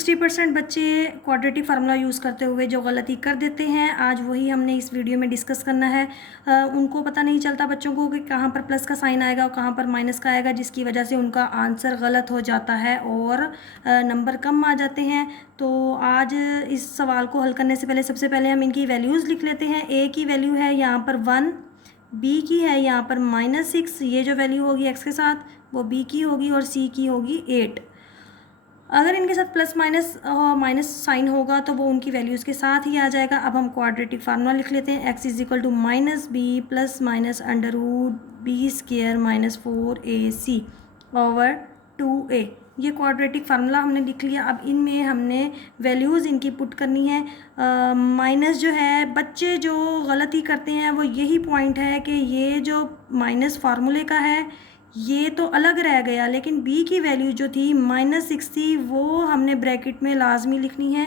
60% बच्चे quadratic formula use करते हुए जो गलती कर देते हैं, आज वही हमने इस वीडियो में डिस्कस करना है। उनको पता नहीं चलता बच्चों को कि कहाँ पर प्लस का साइन आएगा और कहाँ पर माइनस का आएगा, जिसकी वजह से उनका आंसर गलत हो जाता है और नंबर कम आ जाते हैं। तो आज इस सवाल को हल करने से पहले सबसे पहले हम इनकी वैल्यूज़ लिख लेते हैं। ए की वैल्यू है यहाँ पर 1, बी की है यहाँ पर -6, ये जो वैल्यू होगी एक्स के साथ वो बी की होगी और सी की होगी 8। अगर इनके साथ प्लस माइनस साइन होगा तो वो उनकी वैल्यूज़ के साथ ही आ जाएगा। अब हम क्वाड्रेटिक फार्मूला लिख लेते हैं। x is equal to -b plus minus under root b square -4ac over 2a। ये क्वाड्रेटिक फार्मूला हमने लिख लिया। अब इनमें हमने वैल्यूज़ इनकी पुट करनी है। माइनस जो है, बच्चे जो गलती करते हैं वो यही पॉइंट है कि ये जो माइनस फार्मूले का है ये तो अलग रह गया, लेकिन b की वैल्यू जो थी -6 थी वो हमने ब्रैकेट में लाजमी लिखनी है।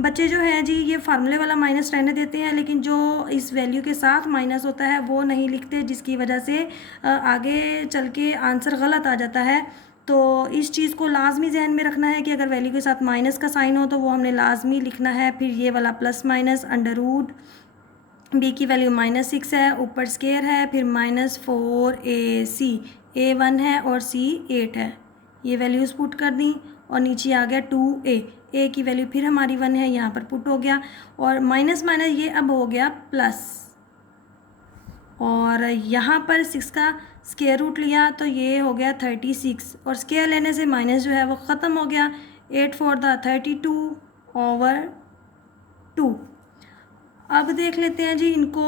बच्चे जो हैं जी ये फार्मूले वाला माइनस रहने देते हैं, लेकिन जो इस वैल्यू के साथ माइनस होता है वो नहीं लिखते, जिसकी वजह से आगे चल के आंसर गलत आ जाता है। तो इस चीज़ को लाजमी जहन में रखना है कि अगर वैल्यू के साथ माइनस का साइन हो तो वो हमने लाजमी लिखना है। फिर ये वाला plus minus under root b की वैल्यू -6 है, ऊपर स्केयर है, फिर -4ac, a 1 है और c 8 है। ये वैल्यूज़ पुट कर दी और नीचे आ गया 2a। a की वैल्यू फिर हमारी 1 है, यहाँ पर पुट हो गया और माइनस माइनस ये अब हो गया प्लस, और यहाँ पर 6 का स्केयर रूट लिया तो ये हो गया 36 और स्केयर लेने से माइनस जो है वो ख़त्म हो गया। 8 4 32 ओवर 2। अब देख लेते हैं जी इनको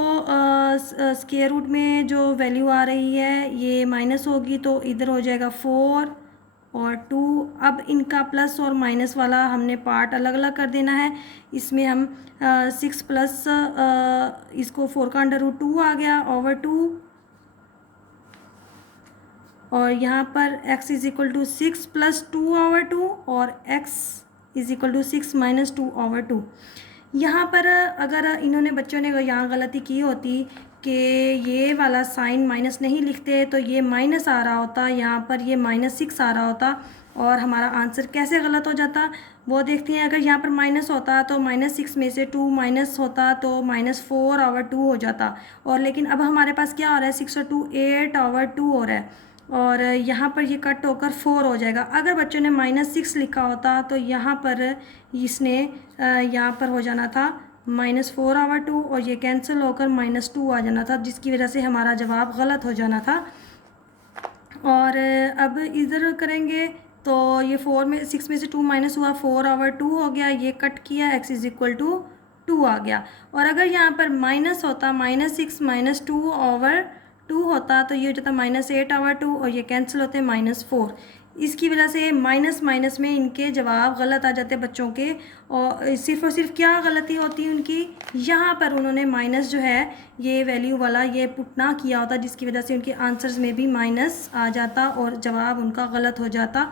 स्क्वायर रूट में जो वैल्यू आ रही है ये माइनस होगी तो इधर हो जाएगा 4 और 2। अब इनका प्लस और माइनस वाला हमने पार्ट अलग अलग कर देना है। इसमें हम 6 प्लस इसको 4 का अंडर रूट 2 आ गया ओवर 2, और यहाँ पर x is equal to 6 plus 2 over 2 और x is equal to 6 minus 2 over 2। यहाँ पर अगर इन्होंने बच्चों ने यहाँ गलती की होती कि ये वाला साइन माइनस नहीं लिखते तो ये माइनस आ रहा होता, यहाँ पर ये -6 आ रहा होता और हमारा आंसर कैसे गलत हो जाता वो देखते हैं। अगर यहाँ पर माइनस होता तो -6 में से 2 माइनस होता तो -4 ओवर 2 हो जाता, और लेकिन अब हमारे पास क्या हो रहा है 6 और 2 8 ओवर 2 हो रहा है और यहाँ पर ये कट होकर 4 हो जाएगा। अगर बच्चों ने -6 लिखा होता तो यहाँ पर इसने यहाँ पर हो जाना था -4 ओवर 2 और ये कैंसिल होकर -2 आ जाना था, जिसकी वजह से हमारा जवाब गलत हो जाना था। और अब इधर करेंगे तो ये 6 में से 2 माइनस हुआ, 4 ओवर 2 हो गया, ये कट किया, x इज इक्वल टू 2 आ गया। और अगर यहाँ पर माइनस होता -6 -2 ओवर 2 होता तो ये हो जाता -8 ओवर 2 और ये कैंसिल होते -4। इसकी वजह से माइनस माइनस में इनके जवाब गलत आ जाते बच्चों के। और सिर्फ क्या गलती होती है उनकी, यहाँ पर उन्होंने माइनस जो है ये वैल्यू वाला ये पुट ना किया होता, जिसकी वजह से उनके आंसर्स में भी माइनस आ जाता और जवाब उनका गलत हो जाता।